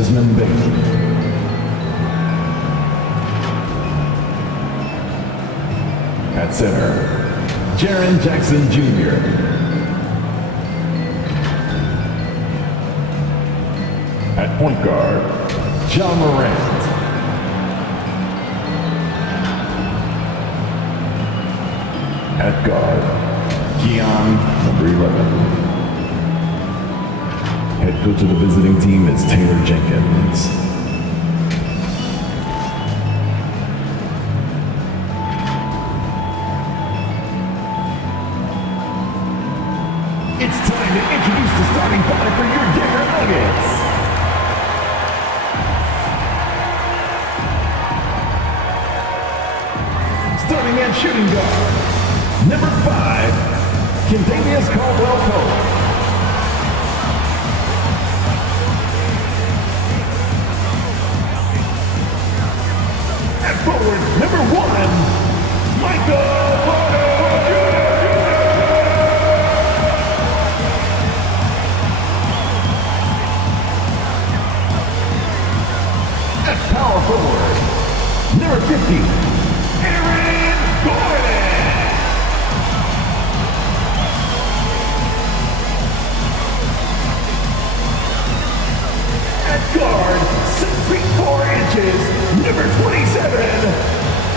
Desmond Bain. At center, Jaren Jackson Jr. At point guard, John Morant. At guard, Keon, number 11. Head coach of the visiting team is Taylor Jenkins. It's time to introduce the starting five for your Denver Nuggets. Starting at shooting guard, number 5, Kentavious Caldwell-Pope. At forward, number 1, Michael Porter Jr. At power forward, number 50, Aaron Gordon. At guard, 6 feet 4 inches, number 27,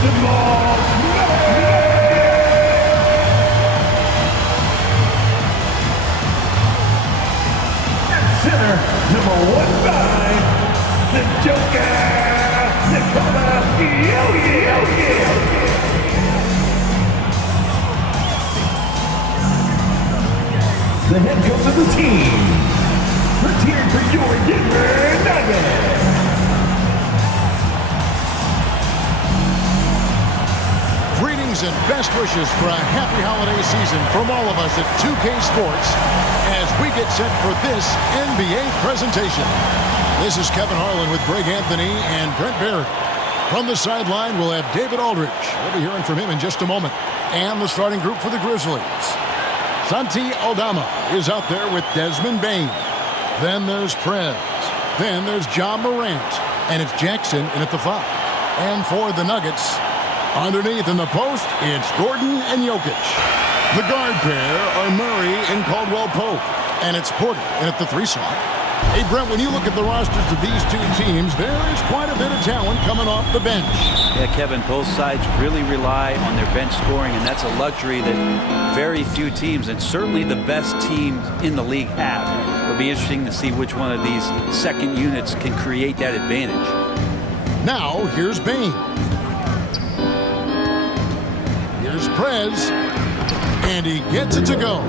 Jamal Murray. At center, number 15, the Joker, Nikola Jokic. The head coach of the team, prepared for your Denver Nuggets. Greetings and best wishes for a happy holiday season from all of us at 2K Sports as we get set for this NBA presentation. This is Kevin Harlan with Greg Anthony and Brent Barry. From the sideline, we'll have David Aldridge. We'll be hearing from him in just a moment. And the starting group for the Grizzlies. Santi Aldama is out there with Desmond Bain. Then there's Prez. Then there's John Morant. And it's Jackson in at the 5. And for the Nuggets, underneath in the post, it's Gordon and Jokic. The guard pair are Murray and Caldwell-Pope. And it's Porter in at the 3 slot. Hey, Brent, when you look at the rosters of these two teams, there is quite a bit of talent coming off the bench. Yeah, Kevin, both sides really rely on their bench scoring, and that's a luxury that very few teams, and certainly the best teams in the league, have. It'll be interesting to see which one of these second units can create that advantage. Now, here's Bain. Here's Prez, and he gets it to go.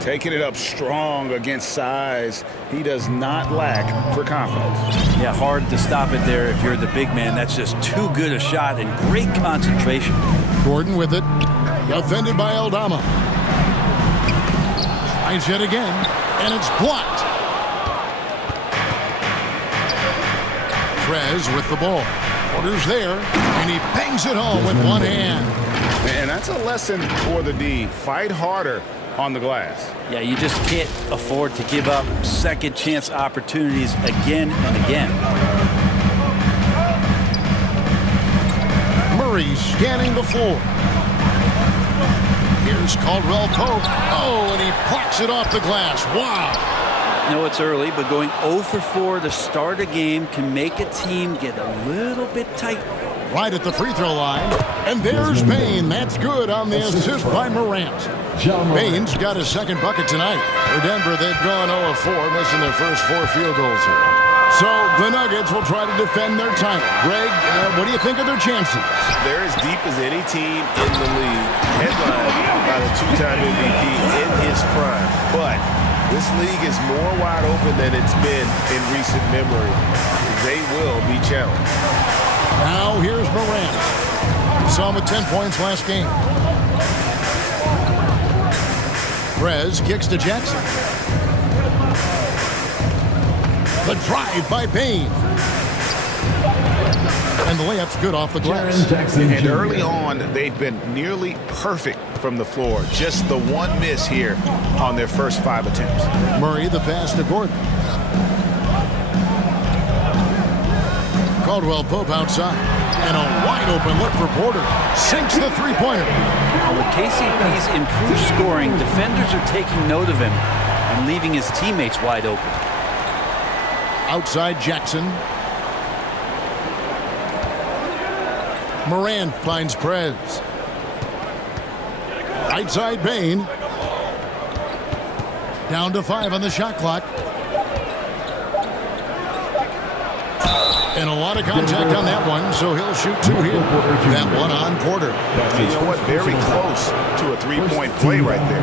Taking it up strong against size. He does not lack for confidence. Yeah, hard to stop it there if you're the big man. That's just too good a shot and great concentration. Gordon with it. Defended by Aldama. Tries it again, and it's blocked. Prez with the ball. Porter's there, and he bangs it home with one hand. And that's a lesson for the D. Fight harder on the glass. Yeah, you just can't afford to give up second chance opportunities again and again. Murray scanning the floor. Here's Caldwell-Pope. Oh, and he plucks it off the glass. Wow. You know, it's early, but going 0 for 4 to start a game can make a team get a little bit tight. Right at the free throw line. And there's Bain. That's good on the assist by Morant. Bain's got his second bucket tonight. For Denver, they've gone 0 of 4, missing their first 4 field goals here. So the Nuggets will try to defend their title. Greg, what do you think of their chances? They're as deep as any team in the league, headlined by the 2-time MVP in his prime. But this league is more wide open than it's been in recent memory. They will be challenged. Now here's Morant. We saw him with 10 points last game. Prez kicks to Jackson. The drive by Bain. And the layup's good off the glass. And early on, they've been nearly perfect from the floor. Just the one miss here on their first 5 attempts. Murray the pass to Gordon. Caldwell Pope outside. And a wide open look for Porter. Sinks the three-pointer. Well, with KCP's improved scoring, defenders are taking note of him and leaving his teammates wide open. Outside Jackson. Morant finds Prez. Right side Bain. Down to 5 on the shot clock. And a lot of contact on that one, so he'll shoot 2 here. That one on Porter. You know what? Very close to a three-point play right there.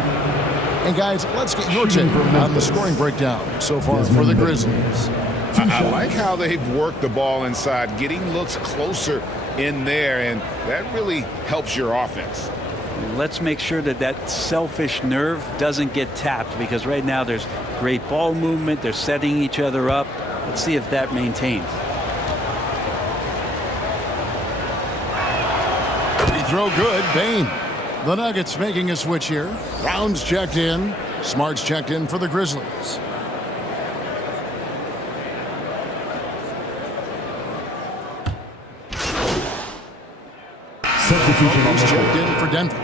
And guys, let's get your take on the scoring breakdown so far for the Grizzlies. I like how they've worked the ball inside, getting looks closer in there, and that really helps your offense. Let's make sure that that selfish nerve doesn't get tapped, because right now there's great ball movement. They're setting each other up. Let's see if that maintains. Free throw good. Bain. The Nuggets making a switch here. Brown's checked in. Smart's checked in for the Grizzlies. Substitution on the Checked court. in for Denver.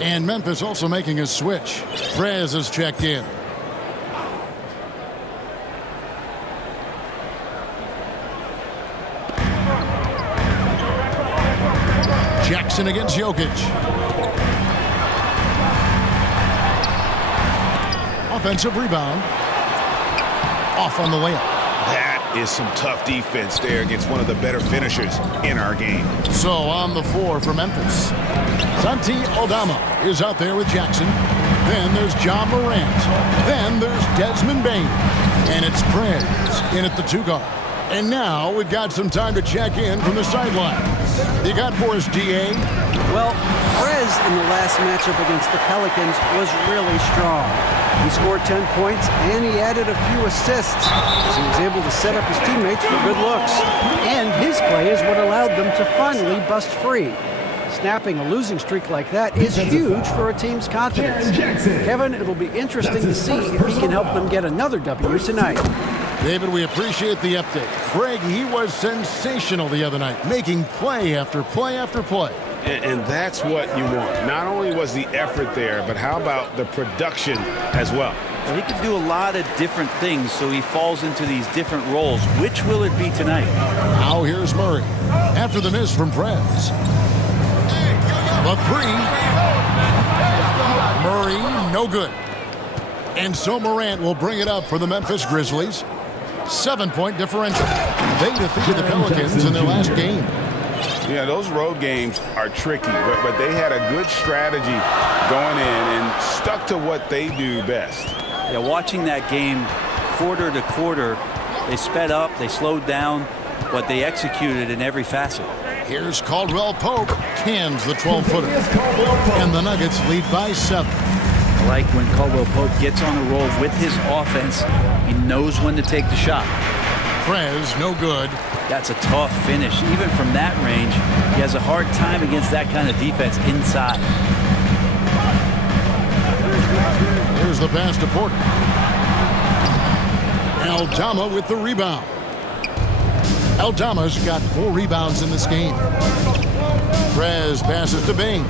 And Memphis also making a switch. Prez is checked in. Jackson against Jokic. Offensive rebound. Off on the layup. That is some tough defense there against one of the better finishers in our game. So on the floor for Memphis. Santi Aldama is out there with Jackson. Then there's John Morant. Then there's Desmond Bain. And it's Prez in at the 2 guard. And now we've got some time to check in from the sidelines. You got for us, DA? Well, Prez in the last matchup against the Pelicans was really strong. He scored 10 points and he added a few assists, so he was able to set up his teammates for good looks. And his play is what allowed them to finally bust free. Snapping a losing streak like that is huge for a team's confidence. Kevin, it'll be interesting to see if he can help them get another W tonight. David, we appreciate the update. Greg, he was sensational the other night, making play after play after play. And that's what you want. Not only was the effort there, but how about the production as well? Well, he can do a lot of different things, so he falls into these different roles. Which will it be tonight? Now here's Murray. After the miss from Prez. The 3. Murray, no good. And so Morant will bring it up for the Memphis Grizzlies. 7-point differential. They defeated the Pelicans in their last game. Yeah, those road games are tricky, but they had a good strategy going in and stuck to what they do best. Yeah, watching that game quarter to quarter, they sped up, they slowed down, but they executed in every facet. Here's Caldwell Pope, cans the 12-footer. And the Nuggets lead by 7. I like when Caldwell Pope gets on a roll with his offense. He knows when to take the shot. Prez, no good. That's a tough finish. Even from that range, he has a hard time against that kind of defense inside. Here's the pass to Porter. Aldama with the rebound. Aldama's got 4 rebounds in this game. Prez passes to Bain.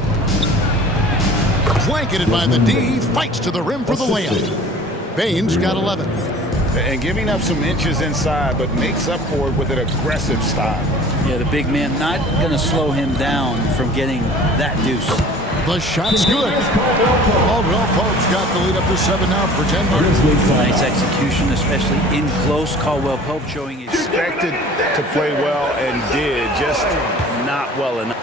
Blanketed by the D, fights to the rim for the layup. Bain's got 11. And giving up some inches inside, but makes up for it with an aggressive style. Yeah, the big man not going to slow him down from getting that deuce. The shot's good. Caldwell Pope's got the lead up to 7 now for Denver. Nice execution, especially in close. Caldwell Pope showing his... Expected to play well and did, just not well enough.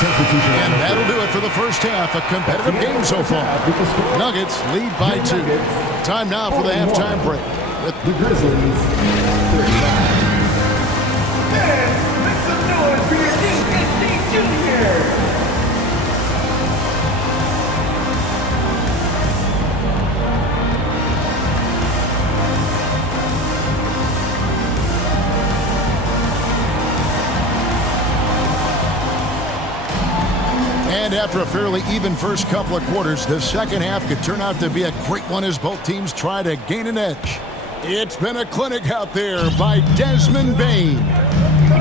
And that'll do it for the first half. A competitive game so far. Nuggets lead by 2. Time now for the halftime break. The Grizzlies 39. Make some noise for your D Jr. And after a fairly even first couple of quarters, the second half could turn out to be a great one as both teams try to gain an edge. It's been a clinic out there by Desmond Bain.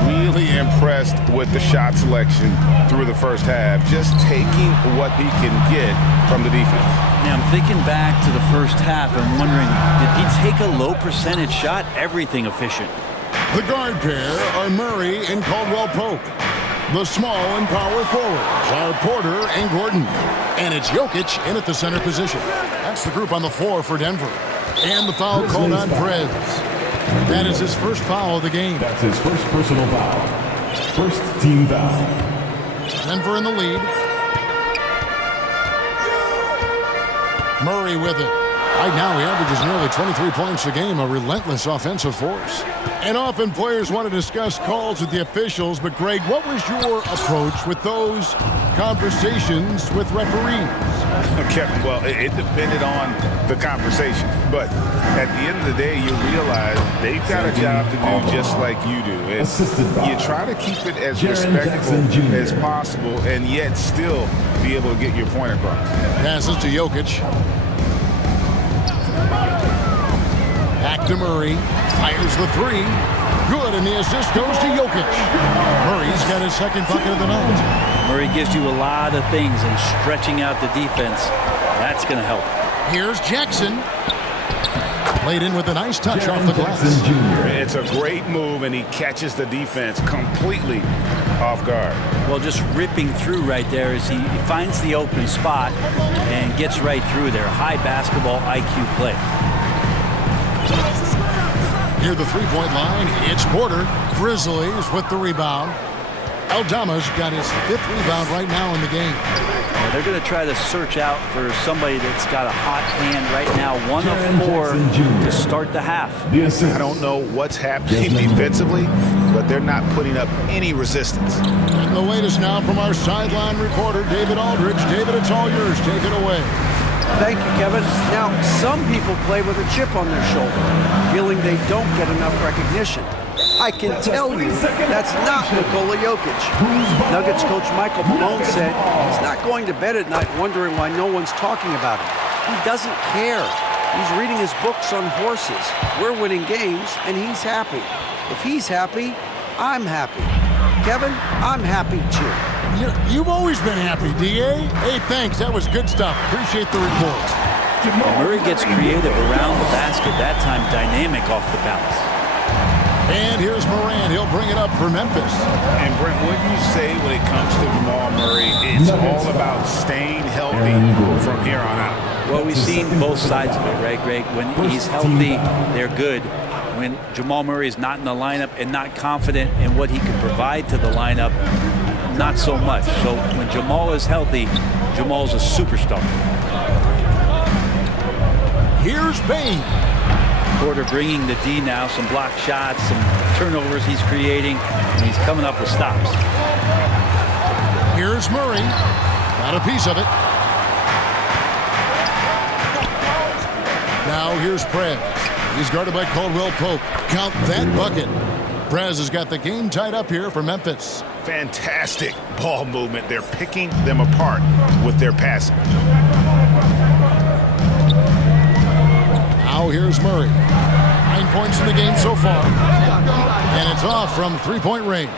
Really impressed with the shot selection through the first half. Just taking what he can get from the defense. Yeah, I'm thinking back to the first half and wondering, did he take a low percentage shot? Everything efficient. The guard pair are Murray and Caldwell Pope. The small and power forwards are Porter and Gordon. And it's Jokic in at the center position. That's the group on the floor for Denver. And the foul called on Perez. That is his first foul of the game. That's his first personal foul. First team foul. Denver in the lead. Murray with it. Right now he averages nearly 23 points a game, a relentless offensive force. And often players want to discuss calls with the officials, but Greg, what was your approach with those conversations with referees? Kevin, well, it depended on the conversation. But at the end of the day, you realize they've got a job to do just like you do. And you try to keep it as respectful as possible and yet still be able to get your point across. Passes to Jokic. Back to Murray. Fires the three. Good, and the assist goes to Jokic. Murray's got his second bucket of the night. Murray gives you a lot of things, and stretching out the defense, that's going to help. Here's Jackson. Played in with a nice touch off the glass. It's a great move, and he catches the defense completely off guard. Well, just ripping through right there as he finds the open spot and gets right through there. High basketball IQ play. Near the three-point line, it's Porter. Grizzlies with the rebound. Aldama's got his fifth rebound right now in the game. Well, they're going to try to search out for somebody that's got a hot hand right now. 1 of 4 to start the half. I don't know what's happening defensively, but they're not putting up any resistance. And the latest now from our sideline reporter, David Aldridge. David, it's all yours. Take it away. Thank you, Kevin. Now, some people play with a chip on their shoulder, feeling they don't get enough recognition. I can tell you that's not Nikola Jokic. Nuggets coach Michael Malone said he's not going to bed at night wondering why no one's talking about him. He doesn't care. He's reading his books on horses. We're winning games, and he's happy. If he's happy, I'm happy. Kevin, I'm happy too. You've always been happy, D.A. Hey, thanks. That was good stuff. Appreciate the report. Murray gets creative around the basket. That time, dynamic off the bounce. And here's Morant. He'll bring it up for Memphis. And Brent, what do you say when it comes to Jamal Murray? It's all about staying healthy from here on out. Well, we've seen both sides of it, right, Greg? When he's healthy, they're good. When Jamal Murray is not in the lineup and not confident in what he can provide to the lineup, not so much. So when Jamal is healthy, Jamal's a superstar. Here's Bain. Porter bringing the D now, some block shots, some turnovers he's creating, and he's coming up with stops. Here's Murray. Got a piece of it. Now here's Prez. He's guarded by Caldwell Pope. Count that bucket. Prez has got the game tied up here for Memphis. Fantastic ball movement. They're picking them apart with their passing. Now here's Murray. 9 points in the game so far. And it's off from three-point range.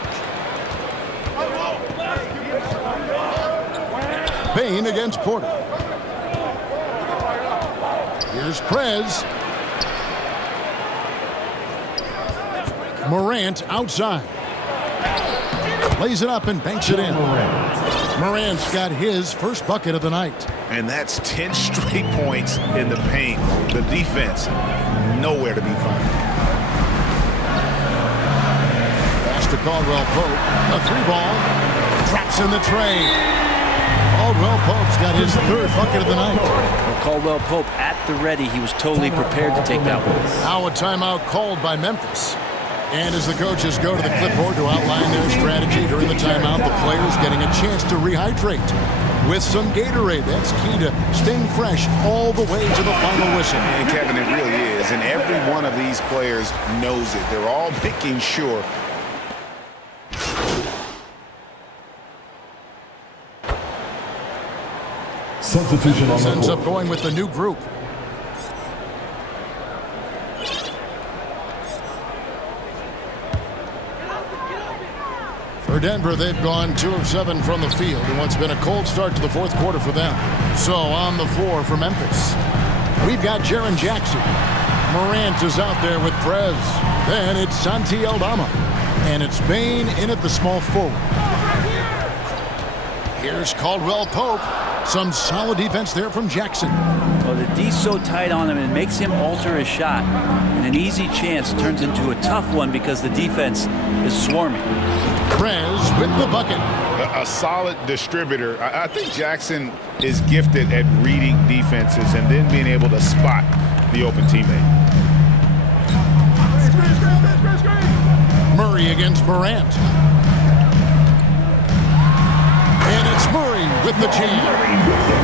Bain against Porter. Here's Prez. Morant outside. Lays it up and banks it in. Morant's got his first bucket of the night. And that's 10 straight points in the paint. The defense, nowhere to be found. Pass to Caldwell Pope. A three ball. Drops in the tray. Caldwell Pope's got his third bucket of the night. Well, Caldwell Pope at the ready. He was totally prepared to take that one. Now a timeout called by Memphis. And as the coaches go to the clipboard to outline their strategy during the timeout, the players getting a chance to rehydrate with some Gatorade. That's key to staying fresh all the way to the final whistle. And Kevin, it really is. And every one of these players knows it. They're all making sure. Substitution on the Ends court. up going with the new group. For Denver, they've gone 2 of 7 from the field in what's been a cold start to the fourth quarter for them. So on the floor for Memphis, we've got Jaren Jackson. Morant is out there with Prez. Then it's Santi Aldama. And it's Bane in at the small forward. Here's Caldwell Pope. Some solid defense there from Jackson. Well, the D's so tight on him, it makes him alter his shot. And an easy chance turns into a tough one because the defense is swarming. Prez with the bucket. A solid distributor. I think Jackson is gifted at reading defenses and then being able to spot the open teammate. Murray against Morant. And it's Murray with the jam.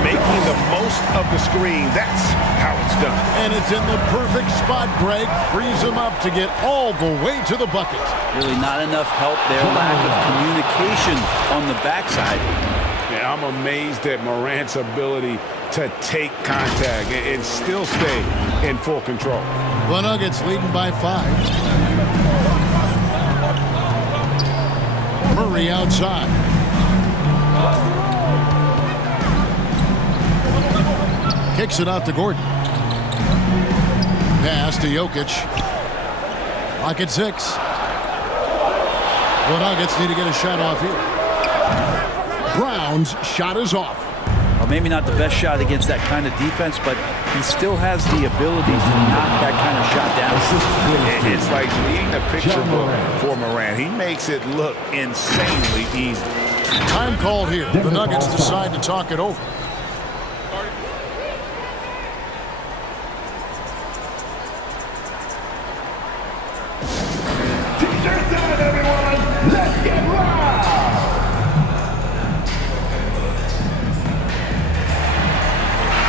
Making the most of the screen. That's how it's done. And it's in the perfect spot, Greg. Frees him up to get all the way to the bucket. Really not enough help there. Lack of communication on the backside. Yeah, I'm amazed at Morant's ability to take contact and still stay in full control. The Nuggets leading by 5. Murray outside. Kicks it out to Gordon. Pass to Jokic. Lock at 6. The Nuggets need to get a shot off here. Brown's shot is off. Well, maybe not the best shot against that kind of defense, but he still has the ability to knock that kind of shot down. It's like reading a picture book for Morant. He makes it look insanely easy. Time called here. The Nuggets decide to talk it over. T-shirt time, everyone! Let's get wild!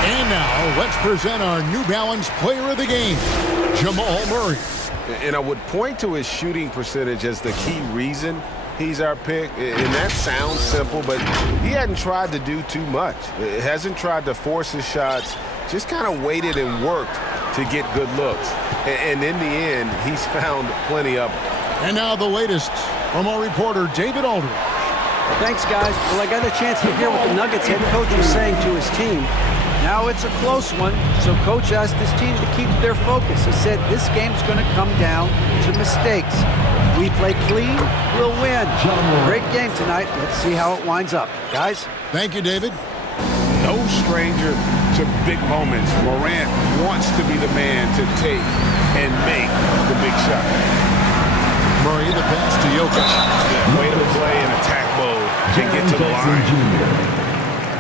And now, let's present our New Balance Player of the Game, Jamal Murray. And I would point to his shooting percentage as the key reason he's our pick. And that sounds simple, but he hadn't tried to do too much. He hasn't tried to force his shots, just kind of waited and worked to get good looks. And in the end, he's found plenty of them. And now the latest from our reporter, David Aldridge. Thanks, guys. Well, I got a chance to hear what the Nuggets head coach was saying to his team. Now it's a close one, so coach asked his team to keep their focus. He said this game's going to come down to mistakes. If we play clean, we'll win. Great game tonight. Let's see how it winds up. Guys? Thank you, David. No stranger to big moments. Morant wants to be the man to take and make the big shot. Murray, the pass to Jokic. Yeah, way to play in attack mode and get to the line.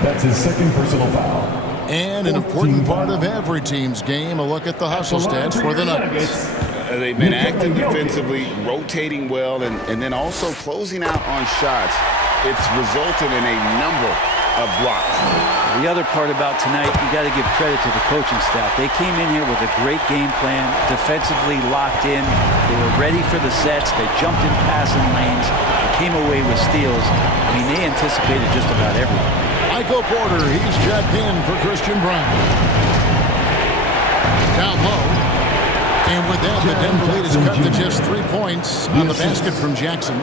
That's his second personal foul. And an important part of every team's game, a look at the hustle stats for the Nuggets. They've been active defensively, rotating well, and then also closing out on shots. It's resulted in a number of blocks. The other part about tonight, you got to give credit to the coaching staff. They came in here with a great game plan, defensively locked in. They were ready for the sets. They jumped in passing lanes. They came away with steals. I mean, they anticipated just about everything. Michael Porter, he's checked in for Christian Brown. Down low. And with that, the Denver lead is cut to just 3 points on the basket from Jackson.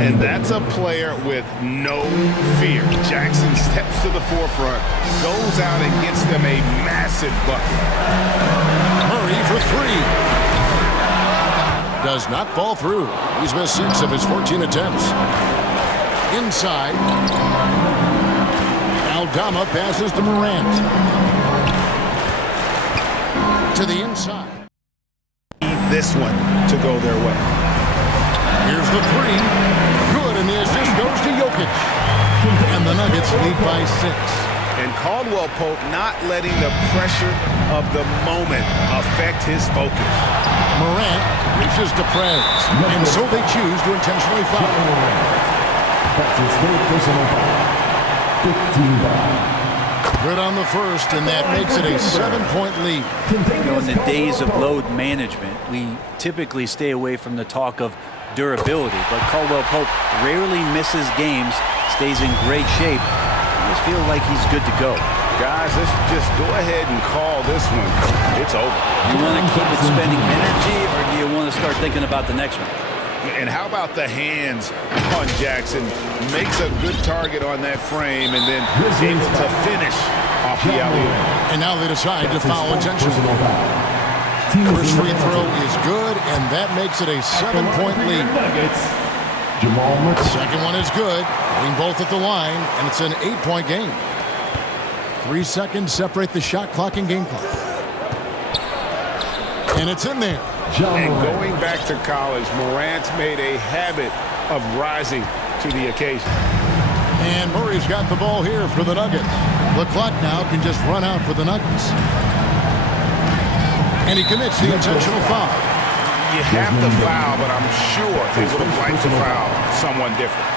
And that's a player with no fear. Jackson steps to the forefront, goes out and gets them a massive bucket. Murray for 3. Does not fall through. He's missed 6 of his 14 attempts. Inside. Aldama passes to Morant. To the inside. This one to go their way. Here's the 3. Good, and the assist goes to Jokic. And the Nuggets lead by 6. And Caldwell Pope not letting the pressure of the moment affect his focus. Morant reaches to Prez, and so they choose to intentionally foul. That's his third personal foul. 15 foul. Good on the first, and that makes it a 7-point lead. You know, in the days of load management, we typically stay away from the talk of durability, but Caldwell Pope rarely misses games, stays in great shape. I just feel like he's good to go. Guys, let's just go ahead and call this one. It's over. You want to keep it spending energy, or do you want to start thinking about the next one? And how about the hands on Jackson? Makes a good target on that frame and then is able to finish off the alley-oop. And now they decide to foul intentionally. First free throw is good, and that makes it a 7-point lead. Second one is good. Getting both at the line, and it's an 8-point game. 3 seconds separate the shot clock and game clock. And it's in there. And going back to college, Morant's made a habit of rising to the occasion. And Murray's got the ball here for the Nuggets. The clock now can just run out for the Nuggets. And he commits the intentional foul. You have to foul, but I'm sure he would have liked to foul someone different.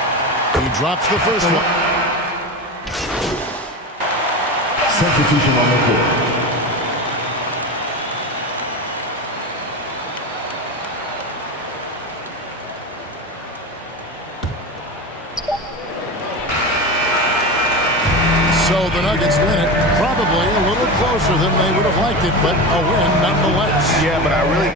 He drops the first one. Substitution on the court. So the Nuggets win it. Probably a little closer than they would have liked it, but a win nonetheless. Yeah, but I really